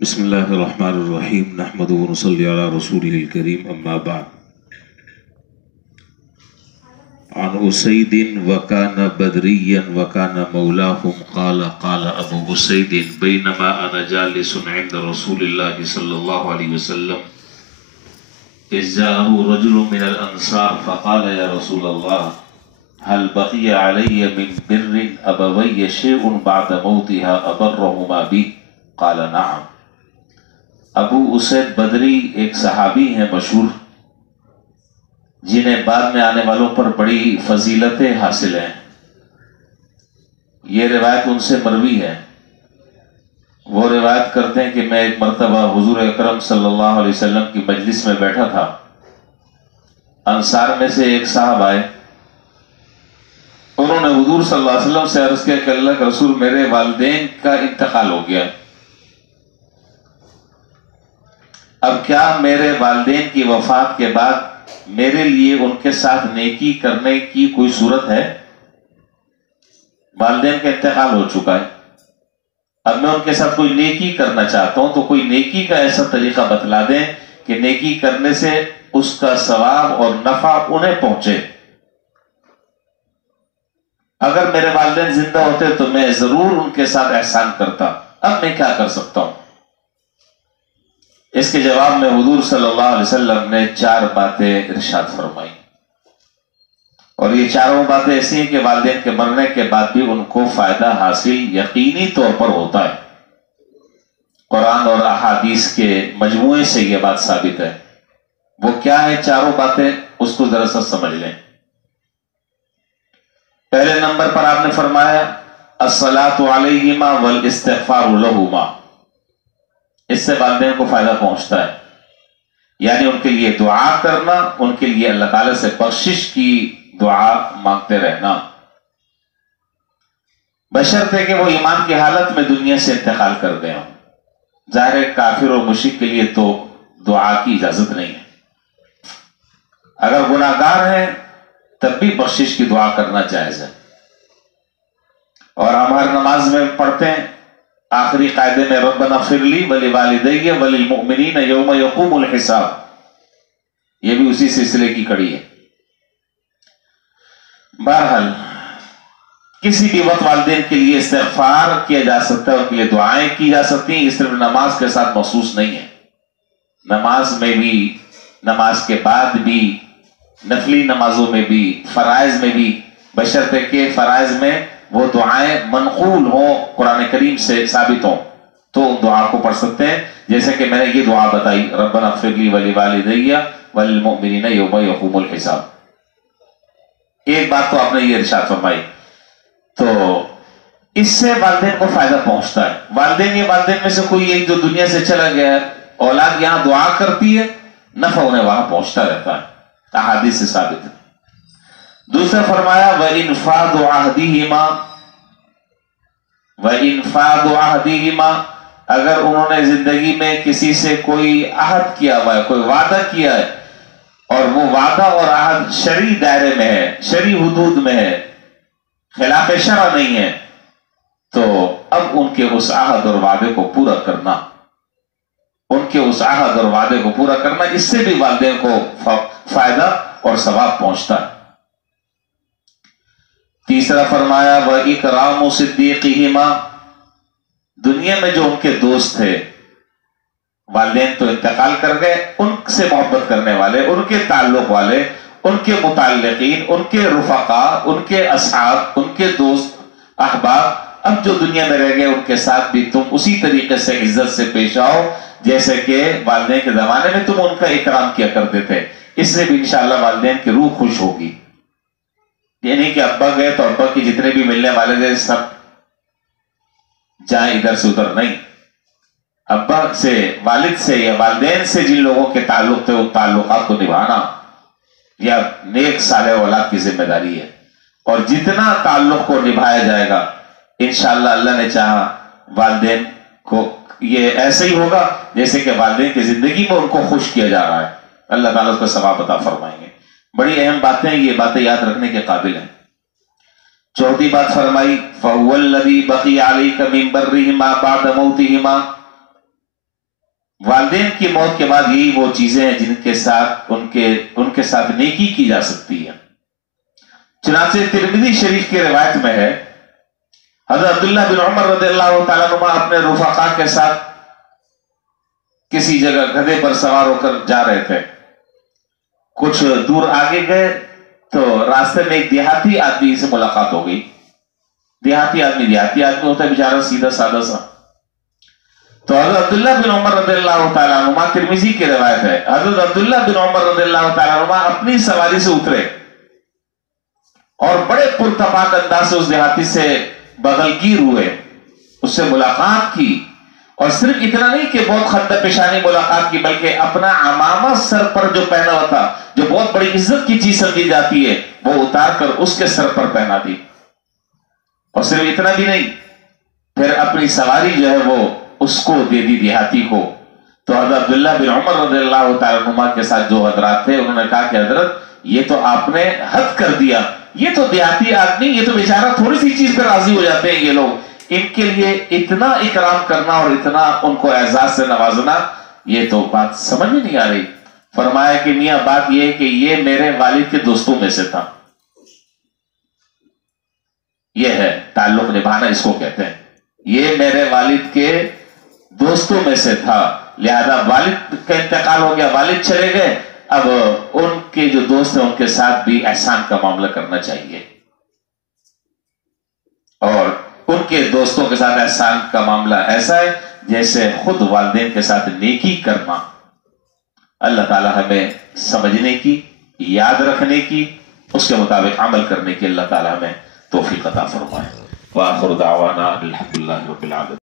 بسم الله الرحمن الرحيم نحمده ونصلي على رسوله الكريم أما بعد. عن أسيد وكان بدريا وكان مولاهم قال أبو أسيد بينما أنا جالس عند رسول الله صلى الله عليه وسلم إذ جاءه رجل من الأنصار فقال يا رسول الله هل بقي علي من بر أبوي شيء بعد موتها أبرهما بي؟ قال نعم. ابو اسید بدری ایک صحابی ہیں مشہور، جنہیں بعد میں آنے والوں پر بڑی فضیلتیں حاصل ہیں. یہ روایت ان سے مروی ہے. وہ روایت کرتے ہیں کہ میں ایک مرتبہ حضور اکرم صلی اللہ علیہ وسلم کی مجلس میں بیٹھا تھا. انصار میں سے ایک صاحب آئے، انہوں نے حضور صلی اللہ علیہ وسلم سے عرض کیا کہ اللہ کے رسول میرے والدین کا انتقال ہو گیا، اب کیا میرے والدین کی وفات کے بعد میرے لیے ان کے ساتھ نیکی کرنے کی کوئی صورت ہے؟ والدین کا انتقال ہو چکا ہے، اب میں ان کے ساتھ کوئی نیکی کرنا چاہتا ہوں، تو کوئی نیکی کا ایسا طریقہ بتلا دیں کہ نیکی کرنے سے اس کا ثواب اور نفع انہیں پہنچے. اگر میرے والدین زندہ ہوتے تو میں ضرور ان کے ساتھ احسان کرتا، اب میں کیا کر سکتا ہوں؟ اس کے جواب میں حضور صلی اللہ علیہ وسلم نے 4 باتیں ارشاد فرمائی، اور یہ چاروں باتیں ایسی ہیں کہ والدین کے مرنے کے بعد بھی ان کو فائدہ حاصل یقینی طور پر ہوتا ہے. قرآن اور احادیث کے مجموعے سے یہ بات ثابت ہے. وہ کیا ہے چاروں باتیں، اس کو ذرا سا سمجھ لیں. پہلے نمبر پر آپ نے فرمایا الصلاۃ علیہما والاستغفار لہما. اس سے والدین کو فائدہ پہنچتا ہے، یعنی ان کے لیے دعا کرنا، ان کے لیے اللہ تعالی سے بخشش کی دعا مانگتے رہنا، بشرطے کہ وہ ایمان کی حالت میں دنیا سے انتقال کر گئے ہوں. ظاہر ہے کافر اور مشرک کے لیے تو دعا کی اجازت نہیں ہے. اگر گناہگار ہیں تب بھی بخشش کی دعا کرنا جائز ہے. اور ہماری نماز میں پڑھتے ہیں آخری قاعدے میں ربنا اغفر لی ولوالدی وللمؤمنین یوم یقوم الحساب. یہ بھی اسی سلسلے کی کڑی ہے. بہرحال کسی بھی وقت والدین کے لیے استغفار کیا جا سکتا ہے، ان کے لیے دعائیں کی جا سکتی ہیں. یہ صرف نماز کے ساتھ مخصوص نہیں ہے، نماز میں بھی، نماز کے بعد بھی، نفلی نمازوں میں بھی، فرائض میں بھی، بشرطے کہ فرائض میں وہ دعائیں منقول ہوں، قرآن کریم سے ثابت ہوں، تو ان دعا کو پڑھ سکتے ہیں. جیسے کہ میں نے یہ دعا بتائی ربنا اغفر لی ولوالدی وللمؤمنین یوم یقوم الحساب. ایک بات تو آپ نے یہ ارشاد فرمائی، تو اس سے والدین کو فائدہ پہنچتا ہے. والدین میں سے کوئی ایک جو دنیا سے چلا گیا ہے، اولاد یہاں دعا کرتی ہے، نفع انہیں وہاں پہنچتا رہتا ہے، احادیث سے ثابت ہے. دوسرا فرمایا وَإِنْفَاضُ عَهْدِهِمَا، اگر انہوں نے زندگی میں کسی سے کوئی عہد کیا ہوا ہے، کوئی وعدہ کیا ہے، اور وہ وعدہ اور عہد شرعی دائرے میں ہے، شرعی حدود میں ہے، خلاف شرع نہیں ہے، تو اب ان کے اس عہد اور وعدے کو پورا کرنا، ان کے اس عہد اور وعدے کو پورا کرنا، اس سے بھی والدین کو فائدہ اور ثواب پہنچتا ہے. تیسرا فرمایا وَإِكْرَامُ صِدِّيقِهِمَا، دنیا میں جو ان کے دوست تھے، والدین تو انتقال کر گئے، ان سے محبت کرنے والے، ان کے تعلق والے، ان کے متعلقین، ان کے رفقاء، ان کے اصحاب، ان کے دوست احباب، اب جو دنیا میں رہ گئے ان کے ساتھ بھی تم اسی طریقے سے عزت سے پیش آؤ جیسے کہ والدین کے زمانے میں تم ان کا اکرام کیا کرتے تھے. اس سے بھی انشاءاللہ والدین کی روح خوش ہوگی. یعنی کہ ابا گئے تو ابا کی جتنے بھی ملنے والے تھے سب جائیں ادھر سے ادھر نہیں. ابا سے، والد سے یا والدین سے جن لوگوں کے تعلق تھے ان تعلقات کو نبھانا یا نیک صالح اولاد کی ذمہ داری ہے. اور جتنا تعلق کو نبھایا جائے گا انشاءاللہ اللہ نے چاہا والدین کو یہ ایسے ہی ہوگا جیسے کہ والدین کی زندگی میں ان کو خوش کیا جا رہا ہے. اللہ تعالیٰ اس کو ثواب عطا فرمائیں گے. بڑی اہم باتیں، یہ باتیں یاد رکھنے کے قابل ہیں. چوتھی بات فرمائی فَهُوَ الَّذِي بَقِيَ عَلَيْكَ مِن بَرِّهِمَا بَعْدَ مَوْتِهِمَا، والدین کی موت کے بعد یہی وہ چیزیں ہیں جن کے ساتھ ان کے ساتھ نیکی کی جا سکتی ہے۔ چنانچہ ترمذی شریف کی روایت میں ہے، حضرت عبداللہ بن عمر رضی اللہ تعالیٰ عنہ اپنے رفقا کے ساتھ کسی جگہ گدھے پر سوار ہو کر جا رہے تھے۔ کچھ دور آگے گئے تو راستے میں ایک دیہاتی آدمی سے ملاقات ہو گئی۔ دیہاتی آدمی ہوتا ہے بیچارہ، سیدھا سادہ سا۔ تو حضرت عبداللہ بن عمر رضی اللہ تعالیٰ عنہ، ترمذی کی روایت ہے، حضرت عبداللہ بن عمر رضی اللہ تعالیٰ عنہ اپنی سواری سے اترے اور بڑے پرتپاک انداز سے اس دیہاتی سے بغلگیر ہوئے، اس سے ملاقات کی، اور صرف اتنا نہیں کہ بہت خطہ پیشانی ملاقات کی، بلکہ اپنا عمامہ سر پر جو پہنا ہوا تھا، جو بہت بڑی عزت کی چیز سمجھی جاتی ہے، وہ اتار کر اس کے سر پر پہنا دی۔ اور صرف اتنا بھی نہیں، پھر اپنی سواری جو ہے وہ اس کو دے دی، دیہاتی کو۔ تو حضرت عبداللہ بن عمر رضی اللہ تعالیٰ عنہ کے ساتھ جو حضرات تھے، انہوں نے کہا کہ حضرت یہ تو آپ نے حد کر دیا، یہ تو دیہاتی آدمی، یہ تو بیچارہ تھوڑی سی چیز پہ راضی ہو جاتے ہیں یہ لوگ، ان کے لیے اتنا اکرام کرنا اور اتنا ان کو اعزاز سے نوازنا، یہ تو بات سمجھ میں نہیں آ رہی۔ فرمایا کہ میاں بات یہ ہے کہ یہ میرے والد کے دوستوں میں سے تھا، یہ ہے تعلق نبھانا، اس کو کہتے ہیں، یہ میرے والد کے دوستوں میں سے تھا، لہذا والد کا انتقال ہو گیا، والد چلے گئے، اب ان کے جو دوست ہیں ان کے ساتھ بھی احسان کا معاملہ کرنا چاہیے، اور ان کے دوستوں کے ساتھ احسان کا معاملہ ایسا ہے جیسے خود والدین کے ساتھ نیکی کرنا۔ اللہ تعالی ہمیں سمجھنے کی، یاد رکھنے کی، اس کے مطابق عمل کرنے کی اللہ تعالی ہمیں توفیق عطا فرمائے۔ وآخر دعوانا الحمدللہ رب العالمین۔